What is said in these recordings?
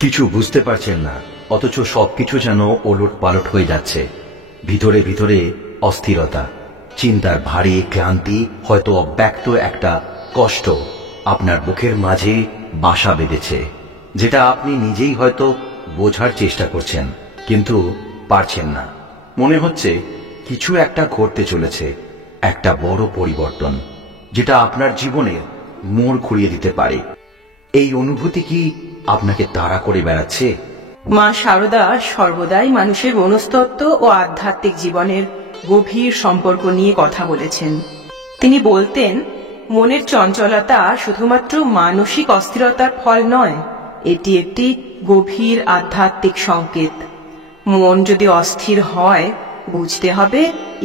কিছু বুঝতে পারছেন না, অথচ সবকিছু যেন ওলট পালট হয়ে যাচ্ছে। ভিতরে ভিতরে অস্থিরতা, চিন্তার ভারী ক্লান্তি, হয়তো অব্যক্ত একটা কষ্ট আপনার বুকের মাঝে বাসা বেঁধেছে, যেটা আপনি নিজেই হয়তো বোঝার চেষ্টা করছেন, কিন্তু পারছেন না। মনে হচ্ছে কিছু একটা ঘটতে চলেছে, একটা বড় পরিবর্তন, যেটা আপনার জীবনের মোড় ঘুরিয়ে দিতে পারে। এই অনুভূতি কি আপনাকে তাড়া করে বেড়াচ্ছে? মা শারদা সর্বদাই মানুষের মনস্তত্ত্ব ও আধ্যাত্মিক জীবনের গভীর সম্পর্ক নিয়ে কথা বলেছেন। তিনি বলতেন, মনের চঞ্চলতা শুধুমাত্র মানসিক অস্থিরতার ফল নয়, এটি একটি গভীর আধ্যাত্মিক সংকেত। মন যদি অস্থির হয়, বুঝতে হবে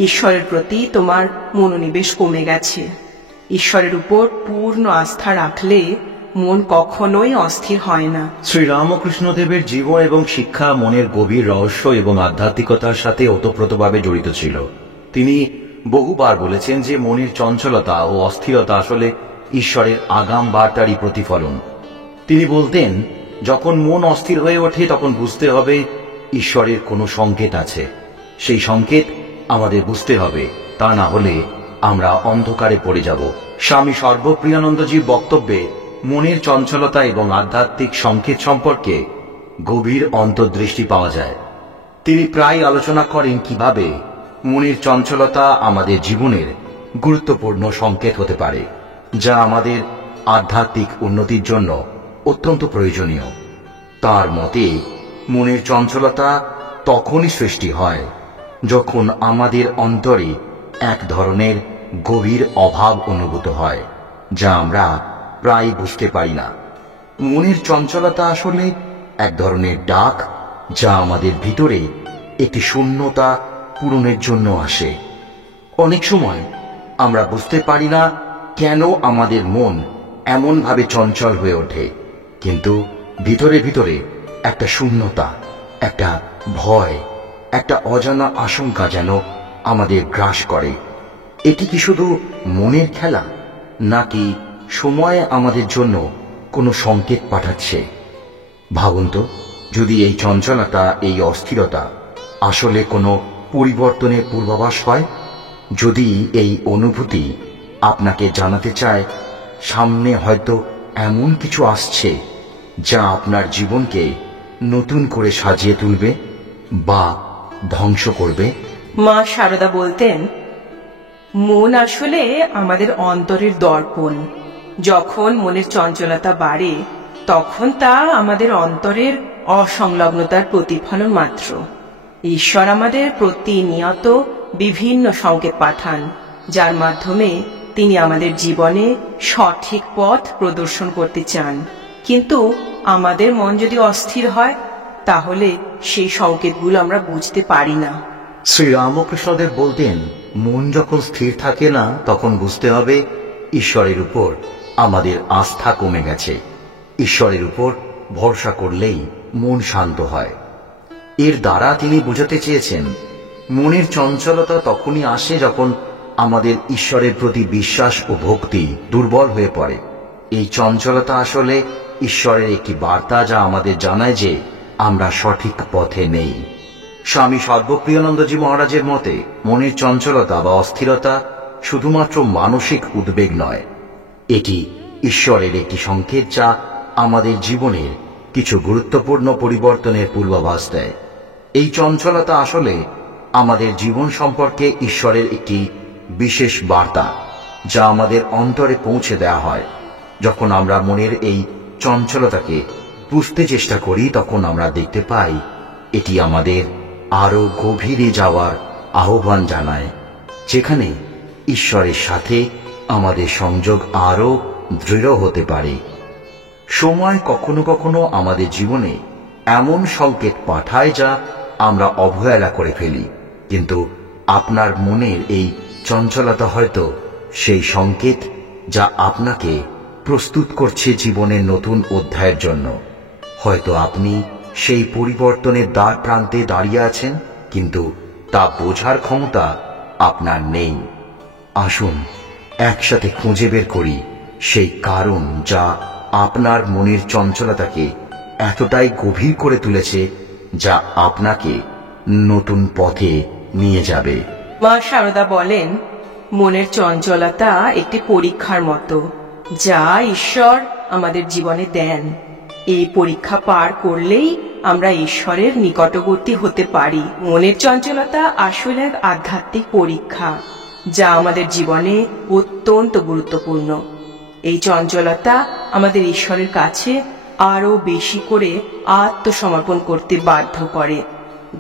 ঈশ্বরের প্রতি তোমার মনোনিবেশ কমে গেছে। ঈশ্বরের উপর পূর্ণ আস্থা রাখলে মন কখনোই অস্থির হয় না। শ্রী রামকৃষ্ণদেবের জীবন এবং শিক্ষা মনের গভীর রহস্য এবং আধ্যাত্মিকতার সাথে ওতপ্রোতভাবে জড়িত ছিল। তিনি বহুবার বলেছেন যে মনের চঞ্চলতা ও অস্থিরতা আসলে ঈশ্বরের আগাম বার্তারই প্রতিফলন। তিনি বলতেন, যখন মন অস্থির হয়ে ওঠে তখন বুঝতে হবে ঈশ্বরের কোনো সংকেত আছে। সেই সংকেত আমাদের বুঝতে হবে, তা না হলে আমরা অন্ধকারে পড়ে যাব। স্বামী সর্বপ্রিয়ানন্দজির বক্তব্যে মনের চঞ্চলতা এবং আধ্যাত্মিক সংকেত সম্পর্কে গভীর অন্তর্দৃষ্টি পাওয়া যায়। তিনি প্রায় আলোচনা করেন কিভাবে মনের চঞ্চলতা আমাদের জীবনের গুরুত্বপূর্ণ সংকেত হতে পারে, যা আমাদের আধ্যাত্মিক উন্নতির জন্য অত্যন্ত প্রয়োজনীয়। তার মতে মনের চঞ্চলতা তখনই সৃষ্টি হয় যখন আমাদের অন্তরে এক ধরনের গভীর অভাব অনুভূত হয়, যা আমরা প্রায় বুঝতে পারি না। মনের চঞ্চলতা আসলে এক ধরনের ডাক, যা আমাদের ভিতরে একটি শূন্যতা পূরণের জন্য আসে। অনেক সময় আমরা বুঝতে পারি না কেন আমাদের মন এমনভাবে চঞ্চল হয়ে ওঠে, কিন্তু ভিতরে ভিতরে একটা শূন্যতা, একটা ভয়, একটা অজানা আশঙ্কা যেন আমাদের গ্রাস করে। এটি কি শুধু মনের খেলা, নাকি সময় আমাদের জন্য কোনো সংকেত পাঠাচ্ছে? ভাবুন তো, যদি এই চঞ্চলতা, এই অস্থিরতা আসলে কোনো পরিবর্তনের পূর্বাভাস হয়, যদি এই অনুভূতি আপনাকে জানাতে চায় সামনে হয়তো এমন কিছু আসছে যা আপনার জীবনকে নতুন করে সাজিয়ে তুলবে বা ধ্বংস করবে। মা শারদা বলতেন, মন আসলে আমাদের অন্তরের দর্পণ। যখন মনের চঞ্চলতা বাড়ে, তখন তা আমাদের অন্তরের অসংলগ্নতার প্রতিফলন মাত্র। ঈশ্বর আমাদের প্রতিনিয়ত বিভিন্ন সংকেত পাঠান, যার মাধ্যমে তিনি আমাদের জীবনে সঠিক পথ প্রদর্শন করতে চান। কিন্তু আমাদের মন যদি অস্থির হয়, তাহলে সেই সংকেতগুলো আমরা বুঝতে পারি না। শ্রী রামকৃষ্ণদেব বলতেন, মন যখন স্থির থাকে না, তখন বুঝতে হবে ঈশ্বরের উপর আমাদের আস্থা কমে গেছে। ঈশ্বরের উপর ভরসা করলেই মন শান্ত হয়। এর দ্বারা তিনি বোঝাতে চেয়েছেন, মনের চঞ্চলতা তখনই আসে যখন আমাদের ঈশ্বরের প্রতি বিশ্বাস ও ভক্তি দুর্বল হয়ে পড়ে। এই চঞ্চলতা আসলে ঈশ্বরের একটি বার্তা, যা আমাদের জানায় যে আমরা সঠিক পথে নেই। স্বামী সর্বপ্রিয়ানন্দজি মহারাজের মতে মনের চঞ্চলতা বা অস্থিরতা শুধুমাত্র মানসিক উদ্বেগ নয়, এটি ঈশ্বরের একটি সংকেত, যা আমাদের জীবনের কিছু গুরুত্বপূর্ণ পরিবর্তনের পূর্বাভাস দেয়। এই চঞ্চলতা আসলে আমাদের জীবন সম্পর্কে ঈশ্বরের একটি বিশেষ বার্তা, যা আমাদের অন্তরে পৌঁছে দেওয়া হয়। যখন আমরা মনের এই চঞ্চলতাকে বুঝতে চেষ্টা করি, তখন আমরা দেখতে পাই এটি আমাদের আরো গভীরে যাওয়ার আহ্বান জানায়, যেখানে ঈশ্বরের সাথে আমাদের সংযোগ আরো দৃঢ় হতে পারে। সময় কখনো কখনো আমাদের জীবনে এমন সংকেত পাঠায় যা আমরা অবহেলা করে ফেলি, কিন্তু আপনার মনের এই চঞ্চলতা হয়তো সেই সংকেত, যা আপনাকে প্রস্তুত করছে জীবনের নতুন অধ্যায়ের জন্য। হয়তো আপনি সেই পরিবর্তনের দ্বার প্রান্তে দাঁড়িয়ে আছেন, কিন্তু তা বোঝার ক্ষমতা আপনার নেই। আসুন একসাথে খুঁজে বের করি সেই কারণ, যা আপনার মনের চঞ্চলতাকে এতটাই গভীর করে তুলেছে যা আপনাকে নতুন পথে নিয়ে যাবে। মা শারদা বলেন, মনের চঞ্চলতা একটি পরীক্ষার মতো যা ঈশ্বর আমাদের জীবনে দেন। এই পরীক্ষা পার করলেই আমরা ঈশ্বরের নিকটবর্তী হতে পারি। মনের চঞ্চলতা আসলে এক আধ্যাত্মিক পরীক্ষা যা আমাদের জীবনে অত্যন্ত গুরুত্বপূর্ণ। এই চঞ্চলতা আমাদের ঈশ্বরের কাছে আরো বেশি করে আত্মসমর্পণ করতে বাধ্য করে,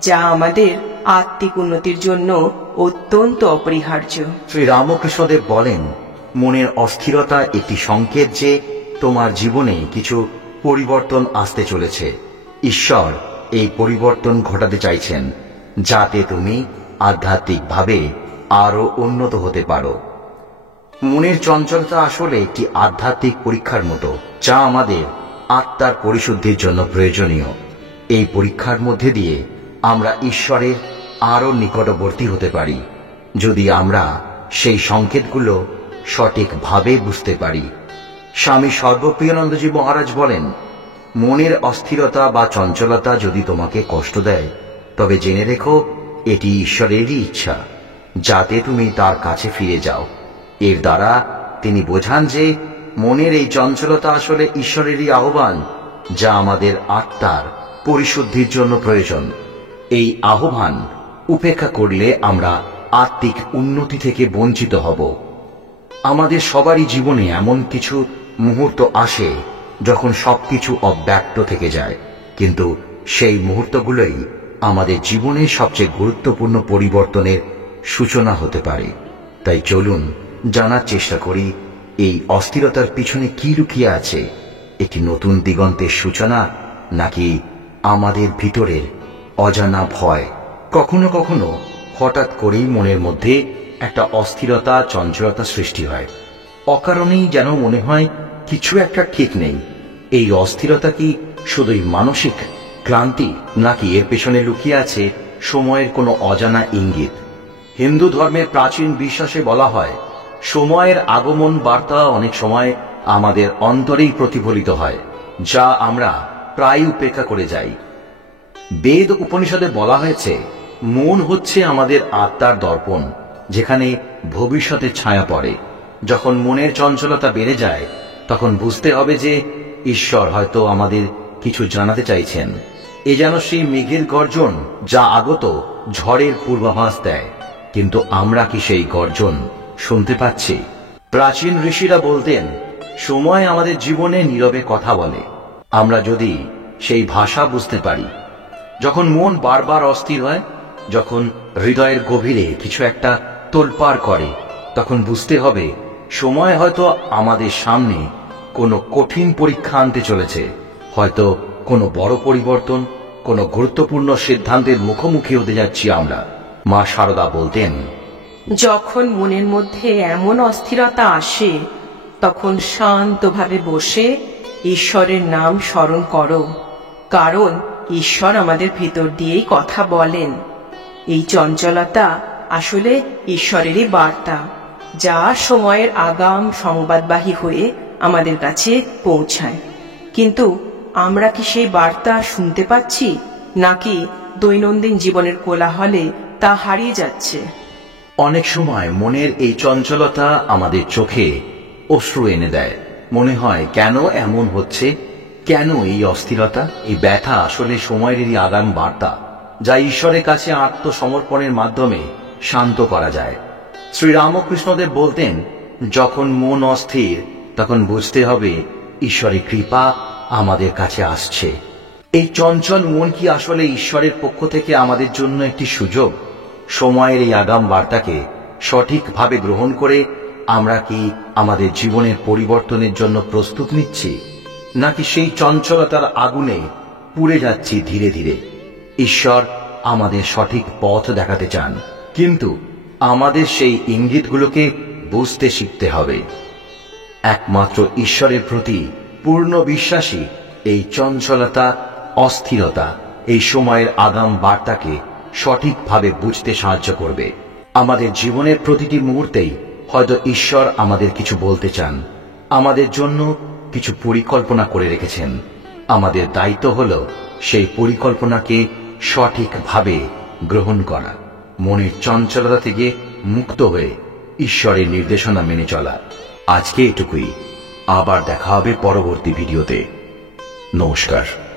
যা আমাদের আত্মিক উন্নতির জন্য অত্যন্ত অপরিহার্য। শ্রী রামকৃষ্ণদেব বলেন, মনের অস্থিরতা একটি সংকেত যে তোমার জীবনে কিছু পরিবর্তন আসতে চলেছে। ঈশ্বর এই পরিবর্তন ঘটাতে চাইছেন যাতে তুমি আধ্যাত্মিকভাবে আরো উন্নত হতে পারো। মনের চঞ্চলতা আসলে একটি আধ্যাত্মিক পরীক্ষার মতো যা আমাদের আত্মার পরিশুদ্ধির জন্য প্রয়োজনীয়। এই পরীক্ষার মধ্যে দিয়ে আমরা ঈশ্বরের আরো নিকটবর্তী হতে পারি যদি আমরা সেই সংকেতগুলো সঠিকভাবে বুঝতে পারি। স্বামী সর্বপ্রিয়ানন্দজি মহারাজ বলেন, মনের অস্থিরতা বা চঞ্চলতা যদি তোমাকে কষ্ট দেয় তবে জেনে রেখো এটি ঈশ্বরেরই ইচ্ছা যাতে তুমি তার কাছে ফিরে যাও। এর দ্বারা তিনি বোঝান যে মনের এই চঞ্চলতা আসলে ঈশ্বরেরই আহ্বান যা আমাদের আত্মার পরিশুদ্ধির জন্য প্রয়োজন। এই আহ্বান উপেক্ষা করলে আমরা আত্মিক উন্নতি থেকে বঞ্চিত হব। আমাদের সবারই জীবনে এমন কিছু মুহূর্ত আসে যখন সবকিছু অব্যক্ত থেকে যায়, কিন্তু সেই মুহূর্তগুলোই আমাদের জীবনের সবচেয়ে গুরুত্বপূর্ণ পরিবর্তনের সূচনা হতে পারে। তাই চলুন জানার চেষ্টা করি এই অস্থিরতার পিছনে কি লুকিয়ে আছে, একটি নতুন দিগন্তের সূচনা নাকি আমাদের ভিতরের অজানা ভয়। কখনো কখনো হঠাৎ করেই মনের মধ্যে একটা অস্থিরতা চঞ্চলতা সৃষ্টি হয়। অকারণেই যেন মনে হয় কিছু একটা ঠিক নেই। এই অস্থিরতা কি শুধুই মানসিক ক্লান্তি নাকি এর পেছনে লুকিয়ে আছে সময়ের কোনো অজানা ইঙ্গিত? হিন্দু ধর্মের প্রাচীন বিশ্বাসে বলা হয়, সময়ের আগমন বার্তা অনেক সময় আমাদের অন্তরেই প্রতিফলিত হয়, যা আমরা প্রায় উপেক্ষা করে যাই। বেদ উপনিষদে বলা হয়েছে, মন হচ্ছে আমাদের আত্মার দর্পণ যেখানে ভবিষ্যতের ছায়া পড়ে। যখন মনের চঞ্চলতা বেড়ে যায় তখন বুঝতে হবে যে ঈশ্বর হয়তো আমাদের কিছু জানাতে চাইছেন। এ যেন সেই মেঘের গর্জন যা আগত ঝড়ের পূর্বাভাস দেয়, কিন্তু আমরা কি সেই গর্জন শুনতে পাচ্ছি? প্রাচীন ঋষিরা বলতেন, সময় আমাদের জীবনে নীরবে কথা বলে, আমরা যদি সেই ভাষা বুঝতে পারি। যখন মন বারবার অস্থির হয়, যখন হৃদয়ের গভীরে কিছু একটা তোলপাড় করে, তখন বুঝতে হবে সময় হয়তো আমাদের সামনে কোনো কঠিন পরীক্ষা আনতে চলেছে। হয়তো কোনো বড় পরিবর্তন, কোনো গুরুত্বপূর্ণ সিদ্ধান্তের মুখোমুখি হতে যাচ্ছি আমরা। মা শারদা বলতেন, যখন মনের মধ্যে এমন অস্থিরতা আসে তখন শান্তভাবে বসে ঈশ্বরের নাম স্মরণ করো, কারণ ঈশ্বর আমাদের ভিতর দিয়েই কথা বলেন। এই চঞ্চলতা আসলে ঈশ্বরেরই বার্তা যা সময়ের আগাম সংবাদবাহী হয়ে আমাদের কাছে পৌঁছায়। কিন্তু আমরা কি সেই বার্তা শুনতে পাচ্ছি নাকি দৈনন্দিন জীবনের কোলাহলে তা হারিয়ে যাচ্ছে? অনেক সময় মনের এই চঞ্চলতা আমাদের চোখে অশ্রু এনে দেয়। মনে হয় কেন এমন হচ্ছে, কেন এই অস্থিরতা? এই ব্যথা আসলে সময়েরই আগাম বার্তা যা ঈশ্বরের কাছে আত্মসমর্পণের মাধ্যমে শান্ত করা যায়। শ্রীরামকৃষ্ণদেব বলতেন, যখন মন অস্থির তখন বুঝতে হবে ঈশ্বরের কৃপা আমাদের কাছে আসছে। এই চঞ্চল মন কি আসলে ঈশ্বরের পক্ষ থেকে আমাদের জন্য একটি সুযোগ? সময়ের এই আগাম বার্তাকে সঠিকভাবে গ্রহণ করে আমরা কি আমাদের জীবনের পরিবর্তনের জন্য প্রস্তুত নিচ্ছি, নাকি সেই চঞ্চলতার আগুনে পুড়ে যাচ্ছি ধীরে ধীরে? ঈশ্বর আমাদের সঠিক পথ দেখাতে চান, কিন্তু আমাদের সেই ইঙ্গিতগুলোকে বুঝতে শিখতে হবে। একমাত্র ঈশ্বরের প্রতি পূর্ণ বিশ্বাসী এই চঞ্চলতা, অস্থিরতা, এই সময়ের আগাম বার্তাকে সঠিকভাবে বুঝতে সাহায্য করবে। আমাদের জীবনের প্রতিটি মুহূর্তেই হয়তো ঈশ্বর আমাদের কিছু বলতে চান, আমাদের জন্য কিছু পরিকল্পনা করে রেখেছেন। আমাদের দায়িত্ব হল সেই পরিকল্পনাকে সঠিকভাবে গ্রহণ করা, মনের চঞ্চলতা থেকে মুক্ত হয়ে ঈশ্বরের নির্দেশনা মেনে চলা। আজকে এটুকুই। আবার দেখা হবে পরবর্তী ভিডিওতে। নমস্কার।